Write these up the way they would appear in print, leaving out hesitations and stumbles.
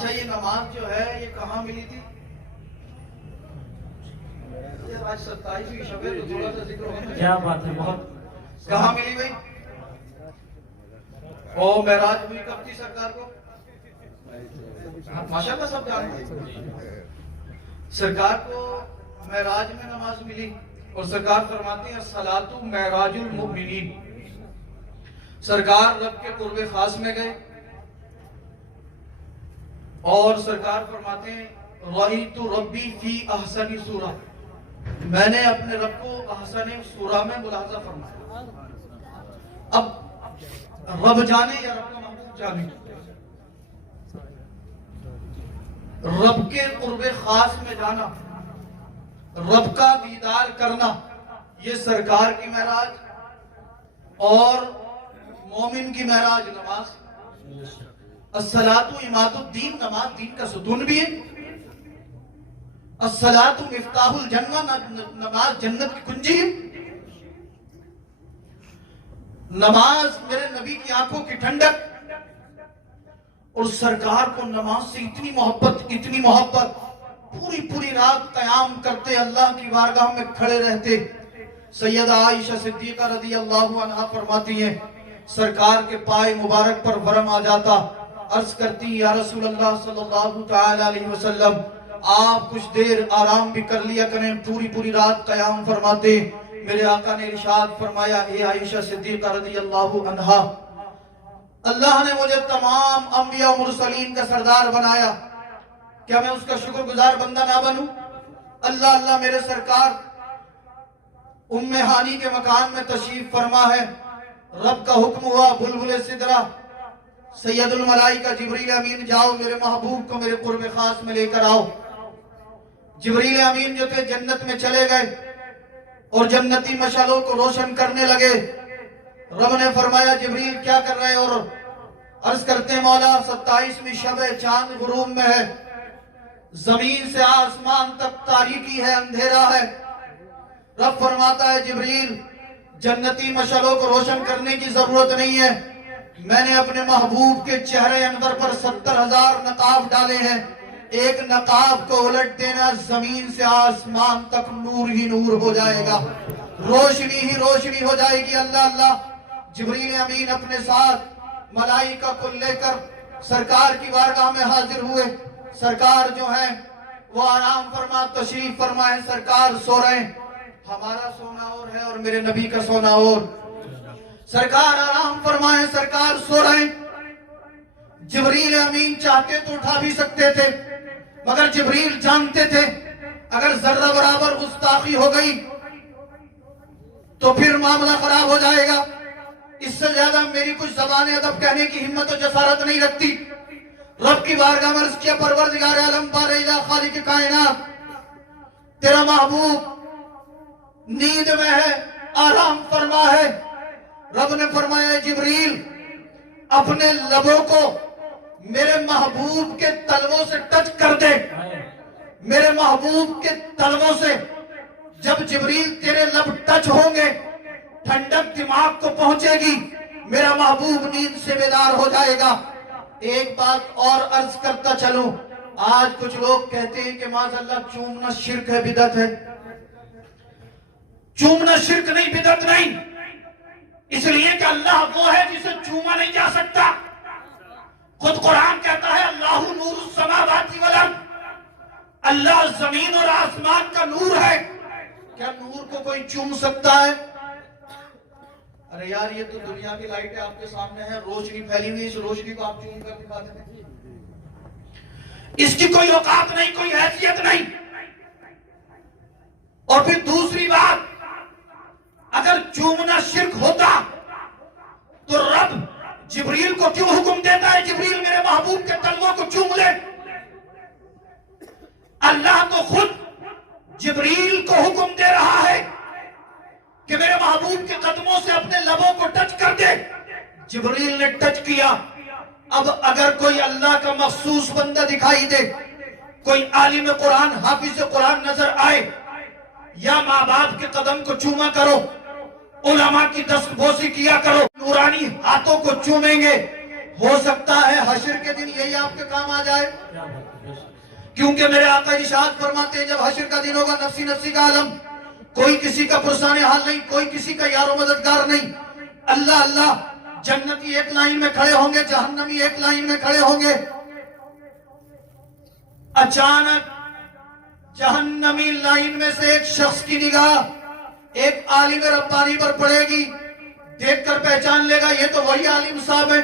اچھا یہ نماز جو ہے یہ کہاں ملی تھی؟ آج 27ویں شب ہے تو تھوڑا سا ذکر ہونا کیا بات ہے، بہت کہاں ملی بھائی؟ او معراج ہوئی کب تھی سرکار کو؟ ماشاءاللہ سب جانتے ہیں سرکار کو معراج میں نماز ملی، اور سرکار فرماتے ہیں الصلاۃ معراج المؤمنین۔ سرکار رب کے قرب خاص میں گئے اور سرکار فرماتے ہیں رأیت ربی فی احسن سورہ، میں نے اپنے رب کو احسن سورہ میں ملاحظہ فرمایا۔ اب رب جانے یا رب کا محبوب جانے، رب کے قرب خاص میں جانا، رب کا دیدار کرنا، یہ سرکار کی معراج اور مومن کی معراج نماز۔ الصلاۃ عماد الدین، نماز دین کا ستون بھی ہے۔ الصلاۃ مفتاح الجنہ، نماز جنت کی کنجی ہے۔ نماز میرے نبی کی آنکھوں کی ٹھنڈک، اور سرکار کو نماز سے اتنی محبت، پوری رات قیام کرتے، اللہ کی بارگاہ میں کھڑے رہتے۔ سیدہ عائشہ صدیقہ رضی اللہ عنہا فرماتی ہیں سرکار کے پائے مبارک پر ورم آ جاتا، عرض کرتی یا رسول اللہ صلی اللہ تعالی علیہ وسلم آپ کچھ دیر آرام بھی کر لیا کریں، پوری رات قیام فرماتے۔ میرے آقا نے ارشاد فرمایا اے عائشہ صدیقہ رضی اللہ عنہا، اللہ نے مجھے تمام انبیاء و مرسلین کا سردار بنایا، کیا میں اس کا شکر گزار بندہ نہ بنوں؟ اللہ میرے سرکار ام ہانی کے مکان میں تشریف فرما ہے، رب کا حکم ہوا بلبل سدرہ سید الملائکہ جبریل امین جاؤ میرے محبوب کو میرے قرب خاص میں لے کر آؤ۔ جبریل امین جو تھے جنت میں چلے گئے اور جنتی مشعلوں کو روشن کرنے لگے۔ رب نے فرمایا جبریل کیا کر رہے؟ اور عرض کرتے ہیں مولا 27ویں شب ہے، چاند غروب میں ہے، زمین سے آسمان تک تاریکی ہے، اندھیرا ہے۔ رب فرماتا ہے جبریل جنتی مشعلوں کو روشن کرنے کی ضرورت نہیں ہے، میں نے اپنے محبوب کے چہرے انور پر 70,000 نقاب ڈالے ہیں، ایک نقاب کو الٹ دینا زمین سے آسمان تک نور ہی نور ہو جائے گا، روشنی ہی روشنی ہو جائے گی۔ اللہ جبریل امین اپنے ساتھ ملائکہ کو لے کر سرکار کی بارگاہ میں حاضر ہوئے۔ سرکار جو ہیں وہ آرام فرما تشریف فرمائے، سرکار سو رہے ہیں، ہمارا سونا اور ہے اور میرے نبی کا سونا اور۔ سرکار آرام فرمائے، سرکار سو رہے ہیں۔ جبریل امین چاہتے تو اٹھا بھی سکتے تھے، مگر جبریل جانتے تھے اگر ذرہ برابر گستاخی ہو گئی تو پھر معاملہ خراب ہو جائے گا، اس سے زیادہ میری کچھ زبان ادب کہنے کی ہمت و جسارت نہیں رکھتی۔ رب کی بارگاہ میں عرض کیا پروردگار عالم بار الہ خالق کائنات، تیرا محبوب نیند میں ہے، آرام فرما ہے۔ رب نے فرمایا جبریل اپنے لبوں کو میرے محبوب کے تلووں سے ٹچ کر دے، میرے محبوب کے تلووں سے جب جبریل تیرے لب ٹچ ہوں گے ٹھنڈک دماغ کو پہنچے گی، میرا محبوب نیند سے بیدار ہو جائے گا۔ ایک بات اور عرض کرتا چلوں، آج کچھ لوگ کہتے ہیں کہ معاذ اللہ چومنا شرک ہے، بدعت ہے۔ چومنا شرک نہیں، بدعت نہیں، اس لیے کہ اللہ وہ ہے جسے چوما نہیں جا سکتا۔ خود قرآن کہتا ہے اللہ نور السماوات والارض، اللہ زمین اور آسمان کا نور ہے، کیا نور کو کوئی چوم سکتا ہے؟ ارے یار یہ تو دنیا کی لائٹ ہے آپ کے سامنے ہے، روشنی پھیلی ہوئی، اس روشنی کو آپ چوم کر دکھا دیتے ہیں، اس کی کوئی اوقات نہیں، کوئی حیثیت نہیں۔ اور پھر دوسری بات، اگر چومنا شرک ہوتا تو رب جبریل کو کیوں حکم دیتا ہے جبریل میرے محبوب کے تلووں کو چوم لے؟ اللہ تو خود جبریل کو حکم دے رہا ہے کہ میرے محبوب کے قدموں سے اپنے لبوں کو ٹچ کر دے۔ جبریل نے ٹچ کیا۔ اب اگر کوئی اللہ کا مخصوص بندہ دکھائی دے، کوئی عالم قرآن حافظ قرآن نظر آئے، یا ماں باپ کے قدم کو چوما کرو، علماء کی دست بوسی کیا کرو، نورانی ہاتھوں کو چومیں گے، ہو سکتا ہے حشر کے دن یہی آپ کے کام آ جائے، کیا بات ہے، بے شک۔ کیونکہ میرے آقا ارشاد فرماتے ہیں جب حشر کا دن ہوگا نفسی نفسی کا عالم، کوئی کسی کا پرسان حال نہیں، کوئی کسی کا یار و مددگار نہیں، اللہ اللہ، جنتی ایک لائن میں کھڑے ہوں گے، جہنمی ایک لائن میں کھڑے ہوں گے۔ اچانک جہنمی لائن میں سے ایک شخص کی نگاہ ایک عالم ربانی پر پڑے گی، دیکھ کر پہچان لے گا یہ تو وہی عالم صاحب ہیں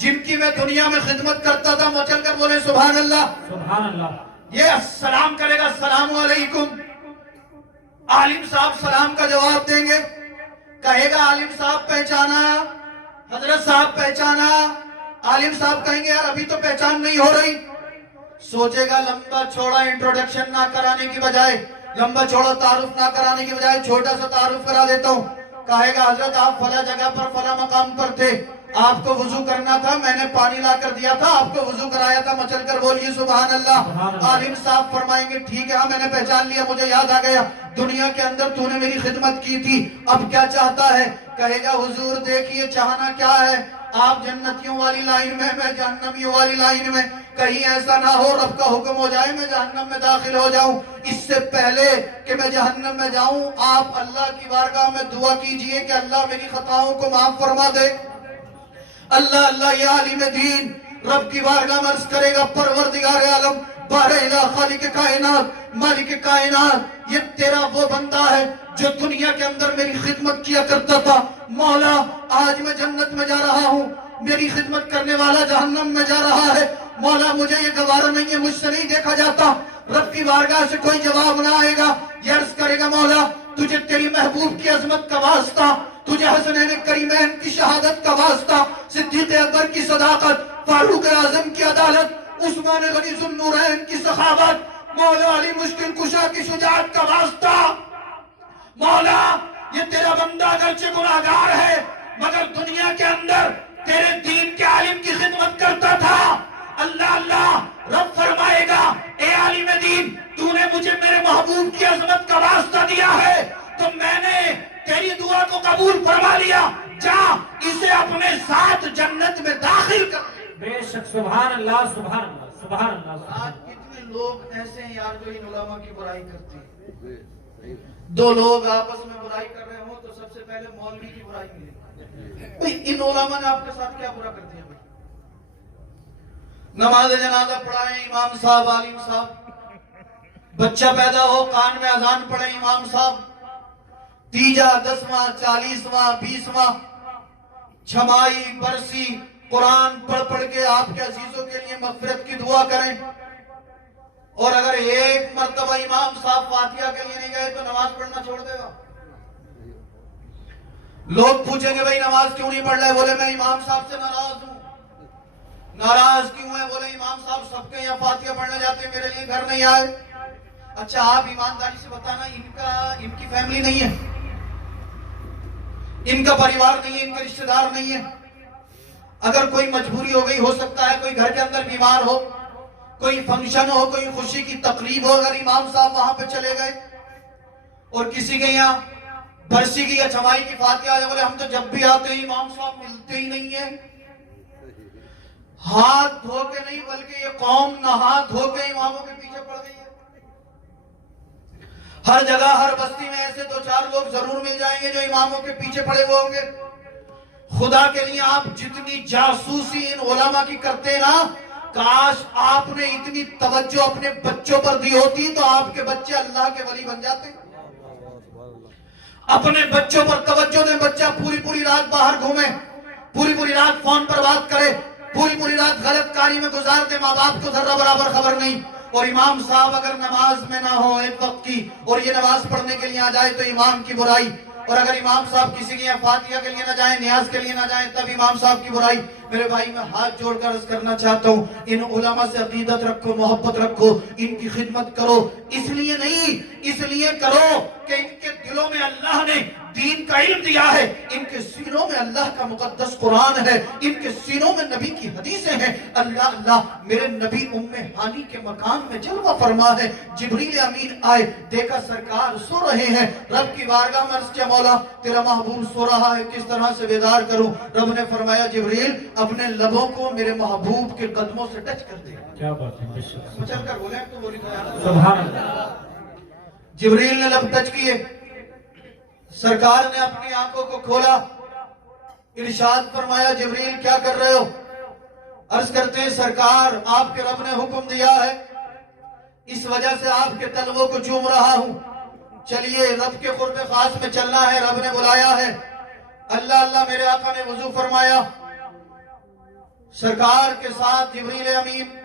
جن کی میں دنیا میں خدمت کرتا تھا، مچل کر بولے سبحان اللہ۔ سبحان اللہ۔ یہ سلام کرے گا، السلام علیکم، عالم صاحب سلام کا جواب دیں گے، کہے گا عالم صاحب پہچانا، حضرت صاحب پہچانا، عالم صاحب کہیں گے یار ابھی تو پہچان نہیں ہو رہی، سوچے گا لمبا چوڑا انٹروڈکشن نہ کرانے کی بجائے، لمبا چوڑا تعارف نہ کرانے کی بجائے چھوٹا سا تعارف کرا دیتا ہوں، کہے گا حضرت آپ فلاں جگہ پر فلاں مقام پر تھے، آپ کو وضو کرنا تھا، میں نے پانی لا کر دیا تھا، آپ کو وضو کرایا تھا، مچل کر بولیے سبحان اللہ۔ عالم صاحب فرمائیں گے ٹھیک ہے ہاں میں نے پہچان لیا، مجھے یاد آ گیا دنیا کے اندر تو نے میری خدمت کی تھی، اب کیا چاہتا ہے؟ کہے گا حضور دیکھیے چاہنا کیا ہے، آپ جنتیوں والی لائن میں، میں جہنمیوں والی لائن میں، کہیں ایسا نہ ہو رب کا حکم ہو جائے میں جہنم میں داخل ہو جاؤں، اس سے پہلے کہ میں جہنم میں جاؤں آپ اللہ کی بارگاہ میں دعا کیجئے کہ اللہ میری خطاؤں کو معاف فرما دے۔ اللہ اللہ یہ عالم دین رب کی بارگاہ میں عرض کرے گا پروردگار عالم بارہ الہ خالق کائنات مالک کائنات، یہ تیرا وہ بندہ ہے جو دنیا کے اندر میری خدمت کیا کرتا تھا، مولا آج میں جنت میں جا رہا ہوں، میری خدمت کرنے والا جہنم میں جا رہا ہے، مولا مجھے یہ گوارا نہیں ہے، مجھ سے نہیں دیکھا جاتا، رب کی بارگاہ سے کوئی جواب نہ آئے گا، یہ عرض کرے گا مولا تجھے تیری محبوب کی عظمت کا واسطہ، تجھے حسنین کریمین کی شہادت کا واسطہ، صدیق اکبر کی صداقت، فاروق اعظم کی عدالت، عثمان غنی ذو النورین کی سخاوت، مولا علی مشکل کشا کی شجاعت کا واسطہ، مولا یہ تیرا بندہ اگرچہ گناہگار ہے مگر دنیا کے اندر تیرے دین کے عالم کی خدمت کرتا تھا، اللہ اللہ رب فرمائے گا اے عالم دین تو نے مجھے میرے محبوب کی عظمت کا واسطہ دیا ہے تو میں نے تیری دعا کو قبول فرما لیا، جا اسے اپنے ساتھ جنت میں داخل کر۔ بے شک سبحان اللہ سبحان اللہ سبحان اللہ۔ آج کتنے لوگ ایسے ہیں یار جو ان علماء کی برائی کرتے ہیں، دو لوگ آپس میں برائی کر رہے ہوں تو سب سے پہلے مولوی کی برائی ملے بھئی ان علماء نے آپ کے ساتھ کیا برا کر دیا بھئی؟ نماز جنازہ پڑھائیں امام صاحب عالم صاحب، بچہ پیدا ہو کان میں اذان پڑھیں امام صاحب، تیجا 10واں 40واں 20واں چھمائی برسی قرآن پڑھ پڑھ کے آپ کے عزیزوں کے لیے مغفرت کی دعا کریں، اور اگر ایک مرتبہ امام صاحب فاتحہ کے لیے نہیں گئے تو نماز پڑھنا چھوڑ دے گا۔ لوگ پوچھیں گے بھئی نماز کیوں نہیں پڑھ رہے؟ بولے میں امام صاحب سے ناراض ہوں۔ ناراض کیوں ہے؟ بولے امام صاحب سب کے یہاں فاتحہ پڑھنے جاتے ہیں، میرے لیے گھر نہیں آئے۔ اچھا آپ ایمانداری سے بتانا ان کی فیملی نہیں ہے، ان کا پریوار نہیں ہے، ان کا رشتہ دار نہیں ہے، اگر کوئی مجبوری ہو گئی، ہو سکتا ہے کوئی گھر کے اندر بیمار ہو، کوئی فنکشن ہو، کوئی خوشی کی تقریب ہو، اگر امام صاحب وہاں پہ چلے گئے اور کسی کے یہاں برسی کی یا چھمائی کی فاتحہ آئے، بولے ہم تو جب بھی آتے ہیں امام صاحب ملتے ہی نہیں ہیں، ہاتھ دھو کے نہیں بلکہ یہ قوم نہا دھو کے اماموں کے پیچھے پڑ گئی ہے۔ ہر جگہ ہر بستی میں ایسے دو چار لوگ ضرور مل جائیں گے جو اماموں کے پیچھے پڑے ہوئے ہوں گے۔ خدا کے لیے آپ جتنی جاسوسی ان علماء کی کرتے نا، کاش آپ نے اتنی توجہ اپنے بچوں پر دی ہوتی تو آپ کے بچے اللہ کے ولی بن جاتے۔ اپنے بچوں پر توجہ دیں، بچہ پوری رات باہر گھومے، پوری رات فون پر بات کرے، پوری رات غلط کاری میں گزار دے، ماں باپ کو ذرہ برابر خبر نہیں، اور امام صاحب اگر نماز میں نہ ہو ایک وقت کی اور یہ نماز پڑھنے کے لیے آ جائے تو امام کی برائی، اور اگر امام صاحب کسی کے یہاں فاتحہ کے لیے نہ جائیں، نیاز کے لیے نہ جائیں، تب امام صاحب کی برائی۔ میرے بھائی میں ہاتھ جوڑ کر عرض کرنا چاہتا ہوں ان علماء سے عقیدت رکھو، محبت رکھو، ان کی خدمت کرو، اس لیے نہیں، اس لیے کرو کہ ان کے دلوں میں اللہ نے دین کا علم دیا ہے، ان کے سینوں میں اللہ کا مقدس قرآن ہے، ان کے سینوں میں نبی کی حدیثیں ہیں۔ اللہ اللہ میرے نبی ام ہانی کے مکان میں جلوہ فرما ہے، جبریل امین آئے، دیکھا سرکار سو رہے ہیں، رب کی بارگاہ میں عرض کیا مولا تیرا محبوب سو رہا ہے، کس طرح سے بیدار کروں؟ رب نے فرمایا جبریل اپنے لبوں کو میرے محبوب کے قدموں سے ٹچ کر دے. کیا بات ہے بے شک چل کر بولے تو بولی تو سبحان اللہ جبریل نے لب ٹچ کیے. سرکار نے اپنی آنکھوں کو کھولا. ارشاد فرمایا جبریل کیا کر رہے ہو؟ عرض کرتے ہیں سرکار آپ کے رب نے حکم دیا ہے اس وجہ سے آپ کے تلووں کو چوم رہا ہوں. چلیے رب کے قرب خاص میں چلنا ہے. رب نے بلایا ہے. اللہ اللہ میرے آقا نے وضو فرمایا. سرکار کے ساتھ جبریل امین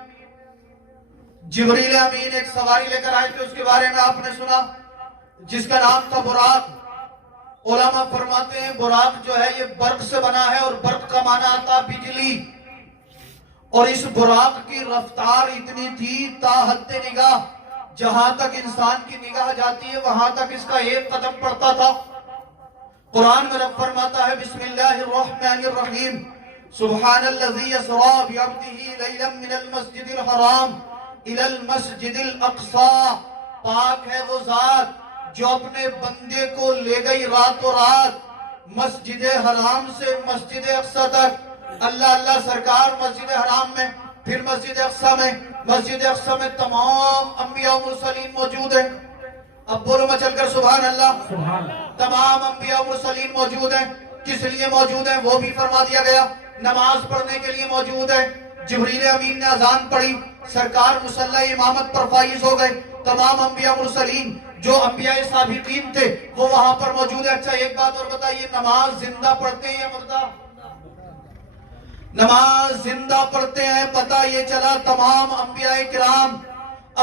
ایک سواری لے کر آئے تھے. اس کے بارے میں آپ نے سنا جس کا نام تھا براق. علماء فرماتے ہیں براق جو ہے یہ برق سے بنا ہے اور برق کا معنی آتا بجلی. اور اس براق کی رفتار اتنی تھی تا حد نگاہ جہاں تک انسان کی نگاہ جاتی ہے وہاں تک اس کا ایک قدم پڑتا تھا. قرآن میں رب فرماتا ہے بسم اللہ الرحمن الرحیم سبحان الذی اسری بعبدہ لیلا من المسجد الحرام الی المسجد الاقصی. پاک ہے وہ ذات جو اپنے بندے کو لے گئی راتوں رات مسجد حرام سے مسجد اقصی تک. اللہ اللہ سرکار مسجد حرام میں پھر مسجد اقصی میں. مسجد اقصی میں تمام انبیاء و مرسلین موجود ہیں. اب بولو میں چل کر سبحان اللہ. سبحان اللہ تمام انبیاء و مرسلین موجود ہیں. کس لیے موجود ہیں وہ بھی فرما دیا گیا. نماز پڑھنے کے لیے موجود ہیں. جبریل امین نے اذان پڑھی. سرکار مصلی امامت پر فائز ہو گئے. تمام انبیاء و مرسلین جو انبیاء سابقین تھے وہ وہاں پر موجود ہیں. اچھا ایک بات اور بتائیے نماز زندہ پڑھتے ہیں یا مردہ؟ نماز زندہ پڑھتے ہیں. پتہ یہ چلا تمام انبیاء کرام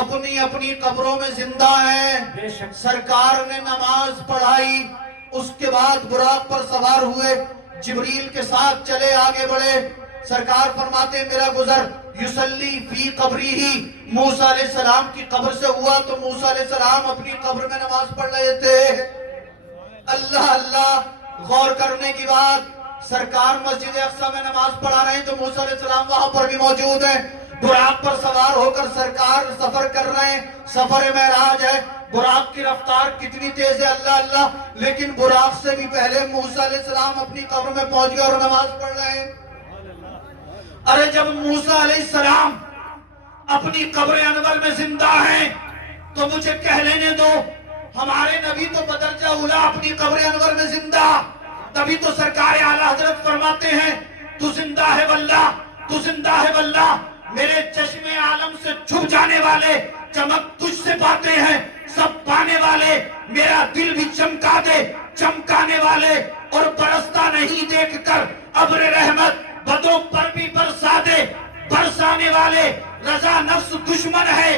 اپنی اپنی قبروں میں زندہ ہیں. بے شک سرکار نے نماز پڑھائی. اس کے بعد براق پر سوار ہوئے. جبریل کے ساتھ چلے آگے بڑھے. سرکار فرماتے ہیں میرا گزر یصلی فی قبری ہی موسیٰ علیہ السلام کی قبر سے ہوا تو موسیٰ علیہ السلام اپنی قبر میں نماز پڑھ رہے تھے. اللہ اللہ غور کرنے کی بات. سرکار مسجد اقصی میں نماز پڑھا رہے ہیں تو موسیٰ علیہ السلام وہاں پر بھی موجود ہیں. براق پر سوار ہو کر سرکار سفر کر رہے ہیں. سفر معراج ہے. براق کی رفتار کتنی تیز ہے اللہ اللہ. لیکن براق سے بھی پہلے موسیٰ علیہ السلام اپنی قبر میں پہنچ گئے اور نماز پڑھ رہے ہیں. ارے جب موسیٰ علیہ السلام اپنی قبر انور میں زندہ ہیں تو مجھے کہہ لینے دو ہمارے نبی تو بدرجہ اولیٰ اپنی قبر انور میں زندہ. تبھی تو سرکار اعلیٰ حضرت فرماتے ہیں تو زندہ ہے واللہ تو زندہ ہے واللہ میرے چشم عالم سے چھپ جانے والے چمک تجھ سے پاتے ہیں سب پانے والے. میرا دل بھی چمکا دے چمکانے والے اور برستا نہیں دیکھ کر ابر رحمت بدوں پر بھی برسا دے برسانے والے. رضا نفس دشمن ہے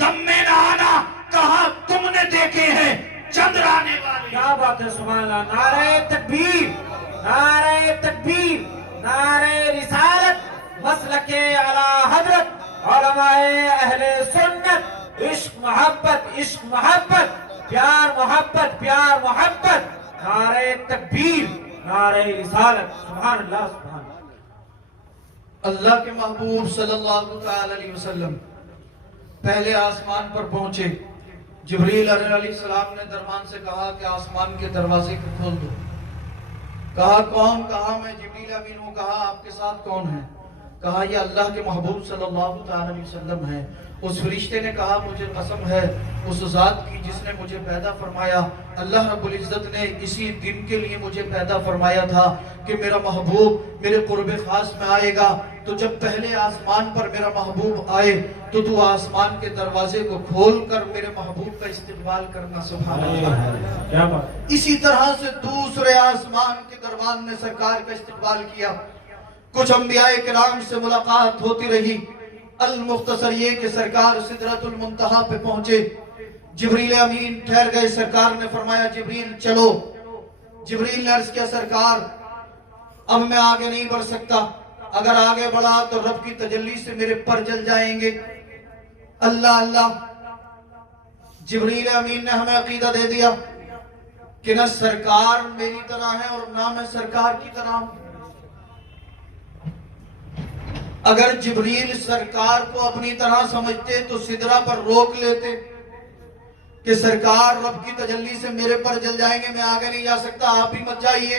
دم میں نہ آنا کہاں تم نے دیکھے ہیں چندر آنے والے. کیا بات ہے سبحان اللہ. نعرہ تکبیر نعرہ تکبیر نعرہ رسالت مسلک اعلیٰ حضرت علماء اہل سنت. عشق محبت پیار محبت نعرہ تکبیر نعرہ رسالت. سبحان اللہ سبحان اللہ. اللہ کے محبوب صلی اللہ علیہ وسلم پہلے آسمان پر پہنچے. جبریل علیہ السلام نے درمان سے کہا کہ آسمان کے دروازے کو کھول دو. کہا کون؟ کہا میں جبریل امین ہوں. کہا آپ کے ساتھ کون ہے؟ کہا یہ اللہ کے محبوب صلی اللہ علیہ وسلم ہے. اس فرشتے نے کہا مجھے قسم ہے اس ذات کی جس نے مجھے پیدا فرمایا. اللہ رب العزت نے اسی دن کے لیے مجھے پیدا فرمایا تھا کہ میرا محبوب میرے قرب خاص میں آئے گا. تو جب پہلے آسمان پر میرا محبوب آئے تو آسمان کے دروازے کو کھول کر میرے محبوب کا استقبال کرنا. سبحان اللہ. کیا بات. اسی طرح سے دوسرے آسمان کے دربان نے سرکار کا استقبال کیا. کچھ انبیاء کرام سے ملاقات ہوتی رہی. المختصر یہ کہ سرکار سدرۃ المنتہا پہ پہنچے. جبریل امین ٹھہر گئے. سرکار نے فرمایا جبریل چلو. جبریل نے عرض کیا سرکار اب میں آگے نہیں بڑھ سکتا. اگر آگے بڑھا تو رب کی تجلی سے میرے پر جل جائیں گے. اللہ اللہ. جبریل امین نے ہمیں عقیدہ دے دیا کہ نہ سرکار میری طرح ہے اور نہ میں سرکار کی طرح ہوں. اگر جبریل سرکار کو اپنی طرح سمجھتے تو سدرہ پر روک لیتے کہ سرکار رب کی تجلی سے میرے پر جل جائیں گے میں آگے نہیں جا سکتا آپ ہی مت جائیے.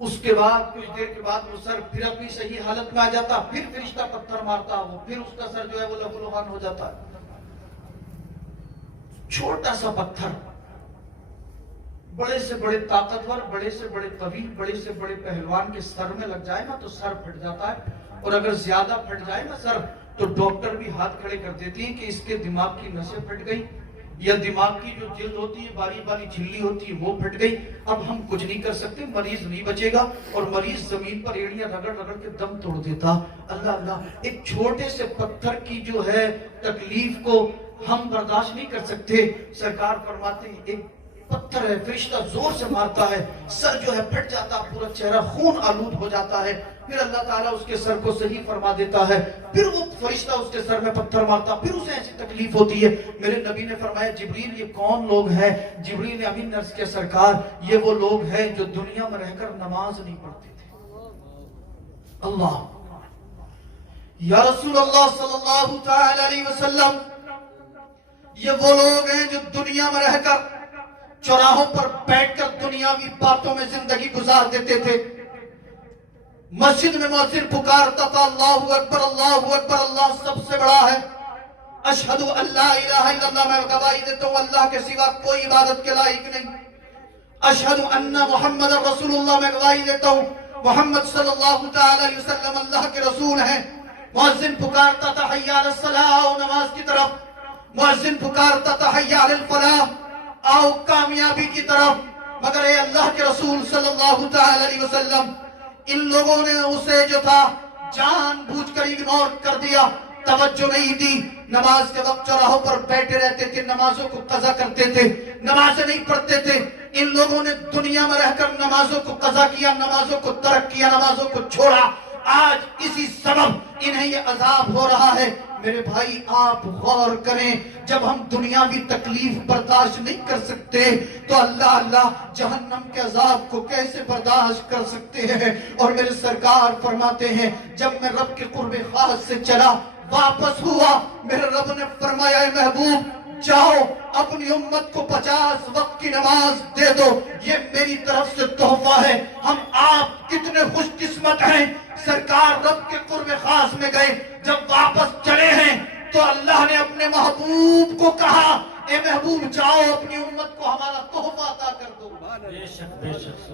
اس کے بعد کچھ دیر کے بعد وہ سر پھر اپنی صحیح حالت میں آ جاتا، پھر فرشتہ پتھر مارتا، وہ پھر اس کا سر جو ہے وہ لہو لہان ہو جاتا ہے۔ چھوٹا سا پتھر بڑے سے بڑے طاقتور، بڑے سے بڑے قوی، بڑے سے بڑے پہلوان کے سر میں لگ جائے نا تو سر پھٹ جاتا ہے، اور اگر زیادہ پھٹ جائے نا سر تو ڈاکٹر بھی ہاتھ کھڑے کر دیتی ہیں کہ اس کے دماغ کی نسیں پھٹ گئی، یا دماغ کی جو جلد ہوتی ہے باری باری جھلی ہوتی ہے وہ پھٹ گئی، اب ہم کچھ نہیں کر سکتے، مریض نہیں بچے گا، اور مریض زمین پر ایڑیاں رگڑ رگڑ کے دم توڑ دیتا۔ اللہ اللہ، ایک چھوٹے سے پتھر کی جو ہے تکلیف کو ہم برداشت نہیں کر سکتے، سرکار فرماتے ہیں ایک پتھر ہے، فرشتہ زور سے مارتا ہے، سر جو ہے پھٹ جاتا، پورا چہرہ خون آلود ہو جاتا ہے، پھر اللہ تعالیٰ اس کے سر کو صحیح فرما دیتا ہے، پھر وہ فرشتہ اس کے سر میں پتھر مارتا، پھر اسے ایسی تکلیف ہوتی ہے۔ میرے نبی نے فرمایا جبریل یہ کون لوگ ہیں؟ جبریل نے امین عرض کیا سرکار یہ وہ لوگ ہیں جو دنیا میں رہ کر نماز نہیں پڑھتے تھے۔ اللہ یا رسول اللہ صلی اللہ تعالی علیہ وسلم، یہ وہ لوگ ہیں جو دنیا میں رہ کر چوراہوں پر بیٹھ کر دنیاوی باتوں میں زندگی گزار دیتے تھے، مسجد میں مؤذن پکارتا تھا اللہ اکبر اللہ سب سے بڑا ہے، اشہد ان لا الہ الا اللہ، میں گواہی دیتا ہوں اللہ کے سوا کوئی عبادت کے لائق نہیں، اشہد ان محمد رسول اللہ، میں گواہی دیتا ہوں محمد صلی اللہ تعالی علیہ وسلم اللہ کے رسول ہیں۔ مؤذن پکارتا تھا حی علی الصلاۃ، نماز کی طرف، مؤذن پکارتا تھا حی علی الفلاح، آؤ کامیابی کی طرف، مگر اے اللہ کے رسول صلی اللہ تعالی علیہ وسلم ان لوگوں نے اسے جو تھا جان بوجھ کر اگنور کر دیا، توجہ نہیں دی، نماز کے وقت چوراہوں پر بیٹھے رہتے تھے، نمازوں کو قضا کرتے تھے، نمازیں نہیں پڑھتے تھے۔ ان لوگوں نے دنیا میں رہ کر نمازوں کو قضا کیا، نمازوں کو ترک کیا، نمازوں کو چھوڑا، آج اسی سبب انہیں یہ عذاب ہو رہا ہے۔ میرے بھائی آپ غور کریں، جب ہم دنیاوی تکلیف برداشت نہیں کر سکتے تو اللہ جہنم کے عذاب کو کیسے برداشت کر سکتے ہیں؟ اور میرے سرکار فرماتے ہیں جب میں رب کے قرب خاص سے چلا واپس ہوا، میرے رب نے فرمایا اے محبوب جاؤ اپنی امت کو 50 وقت کی نماز دے دو، یہ میری طرف سے تحفہ ہے۔ ہم آپ کتنے خوش قسمت ہیں، سرکار رب کے قرب خاص میں گئے، جب واپس چلے ہیں تو اللہ نے اپنے محبوب کو کہا اے محبوب جاؤ اپنی امت کو ہمارا تحفہ عطا کر دو۔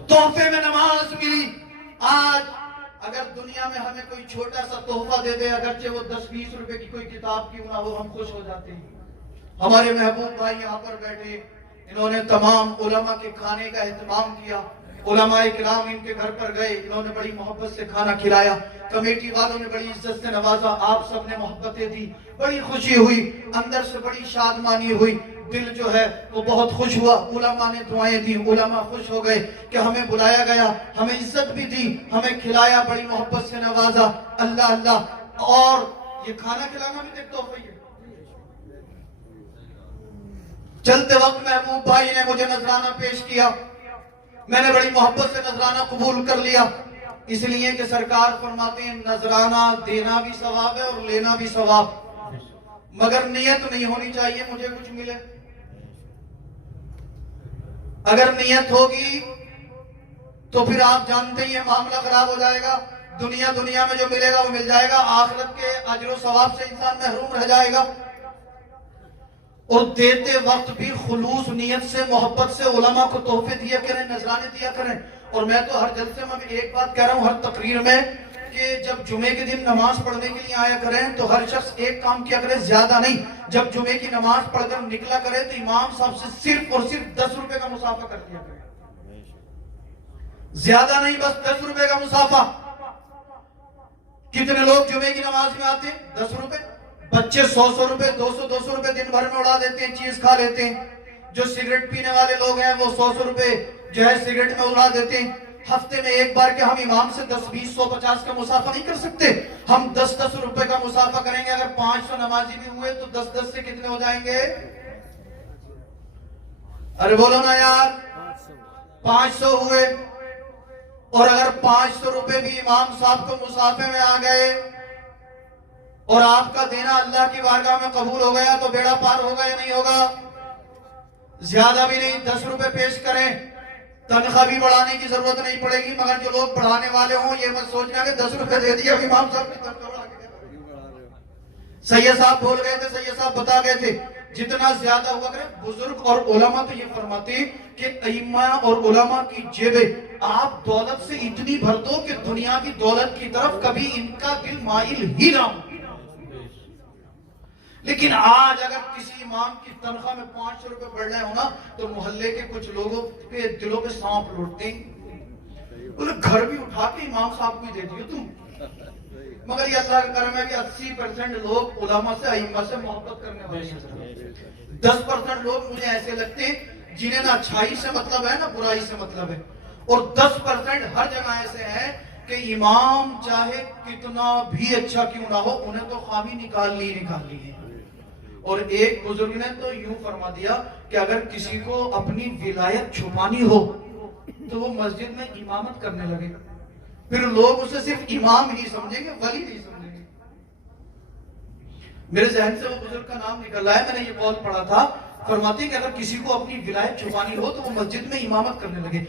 تحفے میں نماز ملی۔ آج اگر دنیا میں ہمیں کوئی چھوٹا سا تحفہ دے دے، اگرچہ وہ 10-20 روپے کی کوئی کتاب کیوں نہ ہو، ہم خوش ہو جاتے ہیں۔ ہمارے محبوب بھائی یہاں پر بیٹھے، انہوں نے تمام علماء کے کھانے کا اہتمام کیا، علماء کرام ان کے گھر پر گئے، انہوں نے بڑی محبت سے کھانا کھلایا، کمیٹی والوں نے بڑی عزت سے نوازا، آپ سب نے محبتیں دی، بڑی خوشی ہوئی، اندر سے بڑی شادمانی ہوئی، دل جو ہے وہ بہت خوش ہوا۔ علماء نے دعائیں دی، علماء خوش ہو گئے کہ ہمیں بلایا گیا، ہمیں عزت بھی دی، ہمیں کھلایا، بڑی محبت سے نوازا۔ اللہ اور یہ کھانا کھلانا بھی ایک تحفہ ہے۔ چلتے وقت محبوب بھائی نے مجھے نذرانہ پیش کیا، میں نے بڑی محبت سے نذرانہ قبول کر لیا، اس لیے کہ سرکار فرماتے ہیں نذرانہ دینا بھی ثواب ہے اور لینا بھی ثواب، مگر نیت نہیں ہونی چاہیے مجھے کچھ ملے۔ اگر نیت ہوگی تو پھر آپ جانتے ہی معاملہ خراب ہو جائے گا، دنیا میں جو ملے گا وہ مل جائے گا، آخرت کے اجر و ثواب سے انسان محروم رہ جائے گا۔ اور دیتے وقت بھی خلوص نیت سے، محبت سے علماء کو تحفے دیا کریں، نذرانے دیا کریں۔ اور میں تو ہر جلسے میں بھی ایک بات کہہ رہا ہوں، ہر تقریر میں، کہ جب جمعے کے دن نماز پڑھنے کے لیے آیا کریں تو ہر شخص ایک کام کیا کرے، زیادہ نہیں، جب جمعے کی نماز پڑھ کر نکلا کرے تو امام صاحب سے صرف اور صرف 10 روپے کا مسافہ کر دیا کرے، زیادہ نہیں، بس 10 روپے کا مسافہ۔ کتنے لوگ جمعے کی نماز میں آتے ہیں؟ 10 روپے، بچے 100 روپے 200 روپے دن بھر میں اڑا دیتے ہیں، چیز کھا لیتے ہیں۔ جو سگریٹ پینے والے لوگ ہیں وہ 100 روپے جو ہے سگریٹ میں اڑا دیتے ہیں۔ ہفتے میں ایک بار کہ ہم امام سے 10 20 100 50 کا مسافہ نہیں کر سکتے، ہم 10 روپے کا مسافہ کریں گے۔ اگر 500 نمازی بھی ہوئے تو 10 سے کتنے ہو جائیں گے؟ ارے بولو نا یار، 500 ہوئے۔ اور اگر 500 روپے بھی امام صاحب کو مسافے میں آ گئے اور آپ کا دینا اللہ کی بارگاہ میں قبول ہو گیا تو بیڑا پار ہوگا یا نہیں ہوگا؟ زیادہ بھی نہیں، 10 روپے پیش کریں تنخواہ بھی بڑھانے کی ضرورت نہیں پڑے گی، مگر جو لوگ بڑھانے والے ہوں یہ مت سوچنا کہ 10 روپے دے دیا امام صاحب کی تنخواہ بڑھا کے۔ سید صاحب بول گئے تھے، سید صاحب بتا گئے تھے جتنا زیادہ ہوا کرے۔ بزرگ اور علماء تو یہ فرماتے ہیں کہ ائمہ اور علماء کی جیبیں آپ دولت سے اتنی بھر دو کہ دنیاوی دولت کی طرف کبھی ان کا دل مائل ہی نہ ہو۔ لیکن آج اگر کسی امام کی تنخواہ میں 500 روپے بڑھ رہے ہونا تو محلے کے کچھ لوگوں کے دلوں پہ سانپ لوٹتے ہیں، بولے گھر بھی اٹھا کے امام صاحب کو ہی دے دیو تم۔ مگر یہ اللہ کا کرم ہے کہ 80% لوگ علماء سے ائمہ سے محبت کرنے والے ہیں، 10% لوگ مجھے ایسے لگتے ہیں جنہیں نہ اچھائی سے مطلب ہے نہ برائی سے مطلب ہے، اور 10% ہر جگہ ایسے ہیں کہ امام چاہے کتنا بھی اچھا کیوں نہ ہو انہیں تو خامی نکال لی ہے۔ اور ایک بزرگ نے تو یوں فرما دیا کہ اگر کسی کو اپنی ولایت چھپانی ہو تو وہ مسجد میں امامت کرنے لگے، پھر لوگ اسے صرف امام ہی سمجھیں گے، ولی نہیں سمجھیں گے۔ میرے ذہن سے وہ بزرگ کا نام نکل رہا ہے، میں نے یہ قول پڑھا تھا، فرماتے ہیں کہ اگر کسی کو اپنی ولایت چھپانی ہو تو وہ مسجد میں امامت کرنے لگے،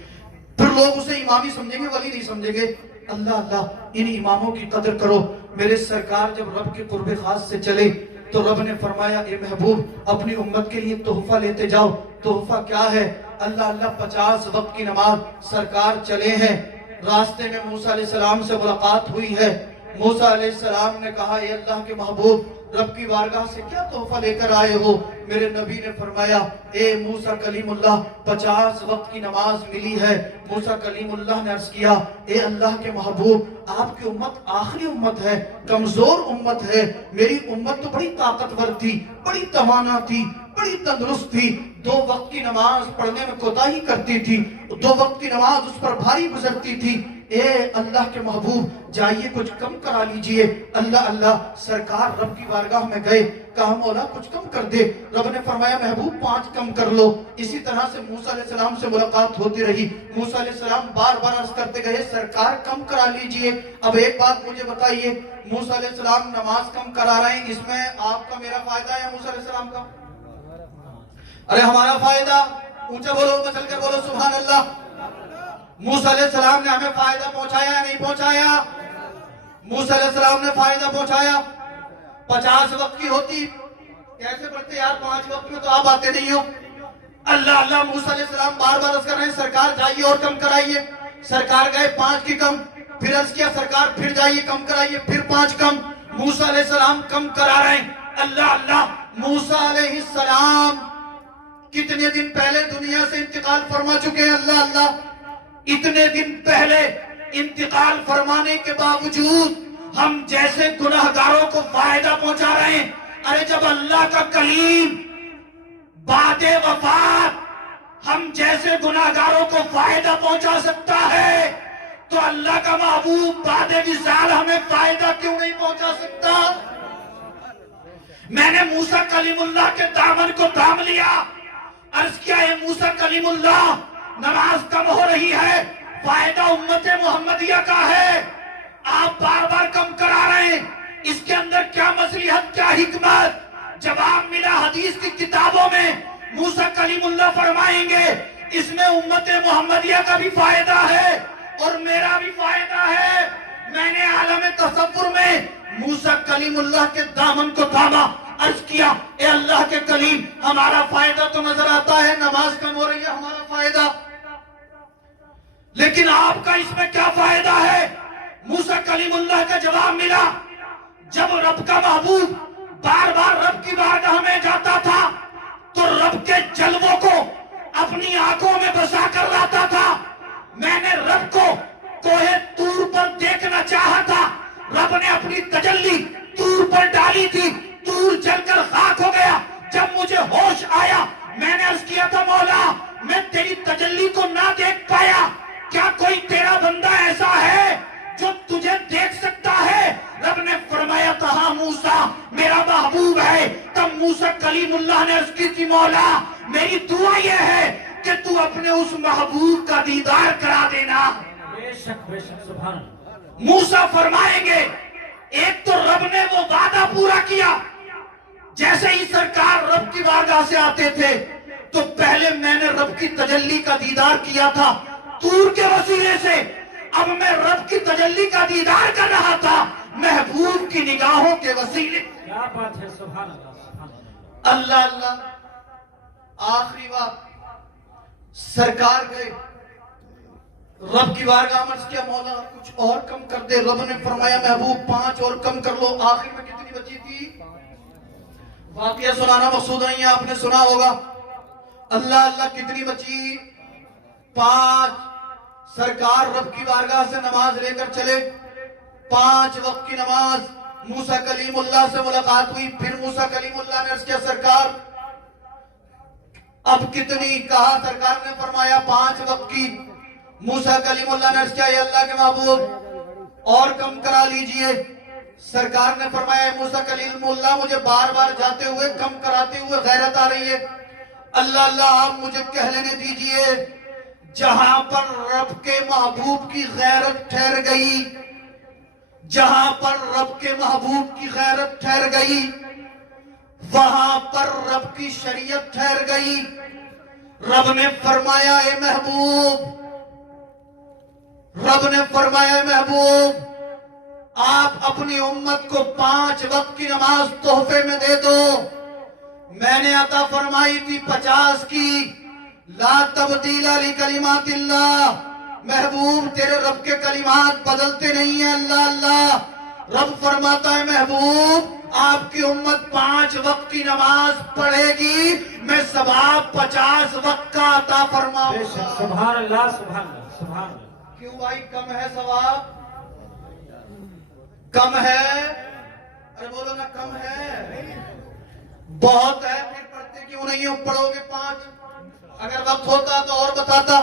پھر لوگ اسے امام ہی سمجھیں گے، ولی نہیں سمجھیں گے۔ اللہ اللہ ان اماموں کی قدر کرو۔ میرے سرکار جب رب کے قرب خاص سے چلے تو رب نے فرمایا اے محبوب اپنی امت کے لیے تحفہ لیتے جاؤ۔ تحفہ کیا ہے؟ اللہ اللہ 50 وقت کی نماز۔ سرکار چلے ہیں، راستے میں موسیٰ علیہ السلام سے ملاقات ہوئی ہے۔ موسیٰ علیہ السلام نے کہا اے اللہ کے محبوب رب کی بارگاہ سے کیا تحفہ لے کر آئے ہو؟ میرے نبی نے فرمایا اے موسیٰ کلیم اللہ 50 وقت کی نماز ملی ہے۔ موسیٰ کلیم اللہ نے عرض کیا اے اللہ کے محبوب آپ کی امت آخری امت ہے، کمزور امت ہے، میری امت تو بڑی طاقتور تھی، بڑی توانا تھی، بڑی تندرست تھی، 2 وقت کی نماز پڑھنے میں کوتاہی کرتی تھی، 2 وقت کی نماز اس پر بھاری گزرتی تھی۔ اے اللہ کے محبوب جائیے کچھ کم کرا لیجئے۔ اللہ اللہ سرکار رب کی بارگاہ میں گئے، کہا مولا کچھ کم کر دے۔ رب نے فرمایا محبوب 5 کم کر لو۔ اسی طرح سے موسیٰ علیہ السلام سے ملاقات ہوتی رہی۔ موسیٰ علیہ السلام بار بار عرض کرتے گئے سرکار کم کرا لیجئے۔ اب ایک بات مجھے بتائیے، موسیٰ علیہ السلام نماز کم کرا رہے ہیں، اس میں آپ کا میرا فائدہ ہے یا موسیٰ علیہ السلام کا؟ ارے ہمارا فائدہ، اونچا بولو، مچل کر بولو سبحان اللہ۔ موسیٰ علیہ السلام نے ہمیں فائدہ پہنچایا یا نہیں پہنچایا؟ موسیٰ علیہ السلام نے فائدہ پہنچایا۔ 50 وقت کی ہوتی کیسے پڑھتے یار؟ 5 وقت میں تو آپ آتے نہیں ہو۔ اللہ اللہ موسیٰ علیہ السلام بار بار عرض کر رہے ہیں سرکار جائیے اور کم کرائیے۔ سرکار گئے 5 کی کم، پھر عرض کیا سرکار پھر جائیے کم کرائیے، پھر 5 کم۔ موسیٰ علیہ السلام کم کرا رہے ہیں۔ اللہ اللہ موسیٰ علیہ السلام کتنے دن پہلے دنیا سے انتقال فرما چکے ہیں۔ اللہ اللہ اتنے دن پہلے انتقال فرمانے کے باوجود ہم جیسے گناہگاروں کو فائدہ پہنچا رہے ہیں۔ ارے جب اللہ کا کلیم بعد وفات ہم جیسے گناہگاروں کو فائدہ پہنچا سکتا ہے تو اللہ کا محبوب بعد وصال ہمیں فائدہ کیوں نہیں پہنچا سکتا؟ میں نے موسیٰ کلیم اللہ کے دامن کو تھام لیا، عرض کیا ہے موسیٰ کلیم اللہ نماز کم ہو رہی ہے، فائدہ امت محمدیہ کا ہے، آپ بار بار کم کرا رہے ہیں، اس کے اندر کیا مصلحت کیا حکمت؟ جواب ملا حدیث کی کتابوں میں، موسیٰ کلیم اللہ فرمائیں گے اس میں امت محمدیہ کا بھی فائدہ ہے اور میرا بھی فائدہ ہے۔ میں نے عالم تصور میں موسیٰ کلیم اللہ کے دامن کو تھاما، عرض کیا اے اللہ کے کلیم ہمارا فائدہ تو نظر آتا ہے، نماز کم ہو رہی ہے ہمارا فائدہ، لیکن آپ کا اس میں کیا فائدہ ہے؟ موسیٰ کلیم اللہ کا جواب ملا جب رب کا محبوب بار بار رب کی بارگاہ میں جاتا تھا تو رب کے جلووں کو اپنی آنکھوں میں بسا کر لاتا تھا۔ میں نے رب کو کوہ طور پر دیکھنا چاہا تھا، رب نے اپنی تجلی طور پر ڈالی تھی، طور جل کر خاک ہو گیا۔ جب مجھے ہوش آیا میں نے عرض کیا تھا مولا میں تیری تجلی کو نہ دیکھ پایا، کیا کوئی تیرا بندہ ایسا ہے جو تجھے دیکھ سکتا ہے؟ رب نے فرمایا تھا ہاں موسیٰ میرا محبوب ہے۔ تب موسیٰ کلیم اللہ نے عرض کی تھی مولا میری دعا یہ ہے کہ تو اپنے اس محبوب کا دیدار کرا دینا۔ بے شک سبحان اللہ۔ موسیٰ فرمائیں گے ایک تو رب نے وہ وعدہ پورا کیا، جیسے ہی سرکار رب کی بارگاہ سے آتے تھے تو پہلے میں نے رب کی تجلی کا دیدار کیا تھا، طور کے وسیلے سے اب میں رب کی تجلی کا دیدار کر رہا تھا محبوب کی نگاہوں کے وسیلے. کیا بات ہے، سبحان اللہ سبحان اللہ. اللہ اللہ. آخری بات، سرکار گئے رب کی بارگاہ میں عرض کیا مولا کچھ اور کم کر دے. رب نے فرمایا محبوب 5 اور کم کر لو. آخر میں کتنی بچی تھی؟ واقعہ سنانا مقصود نہیں ہے، آپ نے سنا ہوگا. اللہ اللہ کتنی بچی؟ 5. سرکار رب کی بارگاہ سے نماز لے کر چلے. 5 وقت کی نماز. موسیٰ کلیم اللہ سے ملاقات ہوئی. پھر موسیٰ کلیم اللہ نے عرض کیا سرکار اب کتنی؟ کہا سرکار نے فرمایا 5 وقت کی. موسیٰ کلیم اللہ نے عرض کیا یا اللہ کے محبوب اور کم کرا لیجئے. سرکار نے فرمایا موسیٰ کلیم اللہ مجھے بار بار جاتے ہوئے کم کراتے ہوئے غیرت آ رہی ہے. اللہ اللہ آپ مجھے کہہ لینے دیجئے. جہاں پر رب کے محبوب کی غیرت ٹھہر گئی، جہاں پر رب کے محبوب کی غیرت ٹھہر گئی وہاں پر رب کی شریعت ٹھہر گئی. رب نے فرمایا اے محبوب، رب نے فرمایا اے محبوب آپ اپنی امت کو 5 وقت کی نماز تحفے میں دے دو. میں نے عطا فرمائی تھی 50 کی. لا تبدیل لکلمات اللہ. محبوب تیرے رب کے کلمات بدلتے نہیں ہیں. اللہ اللہ. رب فرماتا ہے محبوب آپ کی امت 5 وقت کی نماز پڑھے گی میں ثواب 50 وقت کا عطا فرماؤں بے شک، سبحان اللہ سبحان اللہ سبحان اللہ. کیوں بھائی کم ہے ثواب؟ کم ہے؟ ارے بولو نا کم ہے. بہت ہے. پھر پڑھتے کیوں نہیں ہو؟ پڑھو گے 5. اگر وقت ہوتا تو اور بتاتا،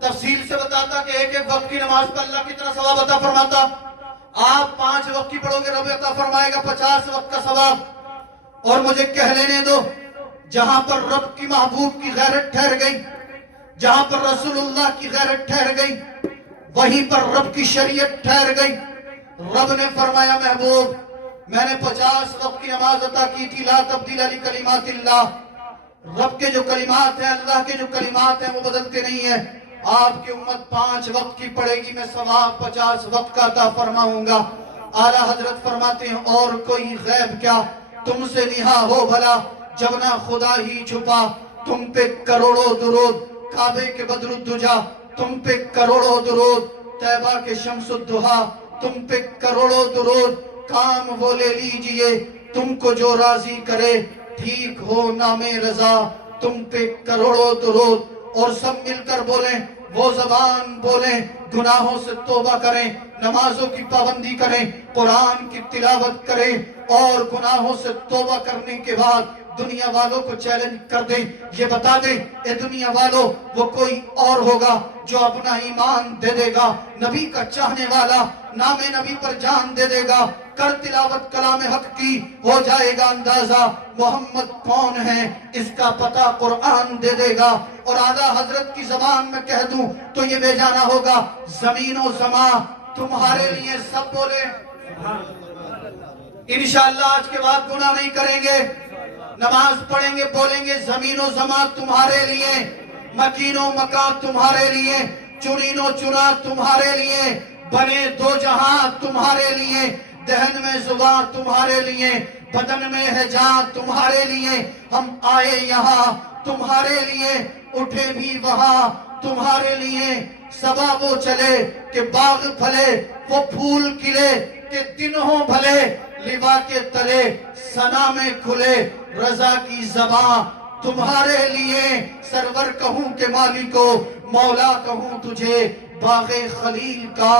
تفصیل سے بتاتا کہ ایک ایک وقت کی نماز پر اللہ کتنا ثواب عطا فرماتا. آپ 5 وقت کی پڑھو گے رب عطا فرمائے گا 50 وقت کا ثواب. اور مجھے کہہ لینے دو جہاں پر رب کی محبوب کی غیرت ٹھہر گئی، جہاں پر رسول اللہ کی غیرت ٹھہر گئی وہیں پر رب کی شریعت ٹھہر گئی. رب نے فرمایا محبوب میں نے 50 وقت کی نماز عطا کی تھی. لا تبدیل لکلمات اللہ. رب کے جو کلمات ہیں، اللہ کے جو کلمات ہیں وہ بدلتے نہیں ہیں. آپ کی امت 5 وقت کی پڑھے گی میں ثواب 50 وقت کا عطا فرماؤں گا. اعلیٰ حضرت فرماتے ہیں اور کوئی غیب کیا تم سے نہا ہو بھلا جب نہ خدا ہی چھپا. تم پہ کروڑوں درود کعبے کے بدر الدجا، تم پہ کروڑوں درود طیبہ کے شمس الدہا، تم پہ کروڑوں درود. کام وہ لے لیجئے تم کو جو راضی کرے، ٹھیک ہو نام رضا. تم پہ کروڑوں درود. اور سب مل کر بولیں، وہ زبان بولیں، گناہوں سے توبہ کریں، نمازوں کی پابندی کریں، قرآن کی تلاوت کریں اور گناہوں سے توبہ کرنے کے بعد دنیا والوں کو چیلنج کر دیں. یہ بتا دیں اے دنیا والوں وہ کوئی اور ہوگا جو اپنا ایمان دے دے گا، نبی کا چاہنے والا نام نبی پر جان دے دے گا. کر تلاوت کلام حق کی، ہو جائے گا اندازہ محمد کون ہے، اس کا پتہ قرآن دے دے گا. اور اعلیٰ حضرت کی زبان میں کہہ دوں تو یہ بے جانا ہوگا زمین و زمان تمہارے لیے. سب بولے انشاءاللہ آج کے بعد گناہ نہیں کریں گے، نماز پڑھیں گے، بولیں گے زمین و زمان تمہارے لیے، مکین و مکان تمہارے لیے، چنین و چنا تمہارے لیے، بنے 2 جہاں تمہارے لیے، دہن میں زبان تمہارے لیے، بدن میں ہے جان تمہارے لیے. ہم آئے یہاں تمہارے لیے، اٹھے بھی وہاں تمہارے لیے. صبا وہ چلے کہ باغ پھلے، وہ پھول کھلے کہ دن ہوں بھلے، لوا کے تلے ثنا میں کھلے رضا کی زبان تمہارے لیے. سرور کہوں کہ مالکو مولا کہوں تجھے، باغ خلیل کا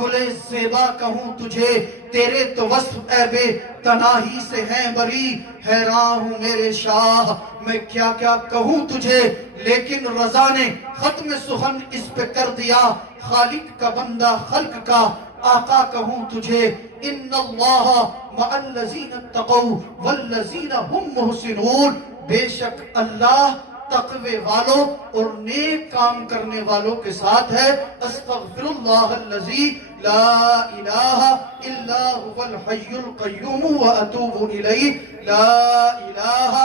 گلے زیبا کہوں تجھے. تیرے تو وصف اے بے تناہی سے ہیں بری، حیران ہوں میرے شاہ میں کیا کیا کہوں تجھے. لیکن رضا نے ختم سخن اس پہ کر دیا، خالق کا بندہ خلق کا آقا کہوں تجھے. ان اللہ مع الذین اتقوا والذین هم محسنون. بے شک اللہ تقوی والوں اور نیک کام کرنے والوں کے ساتھ ہے. استغفر اللہ الذی لا الہ الا هو الحی القیوم واتوب الیہ. لا الہ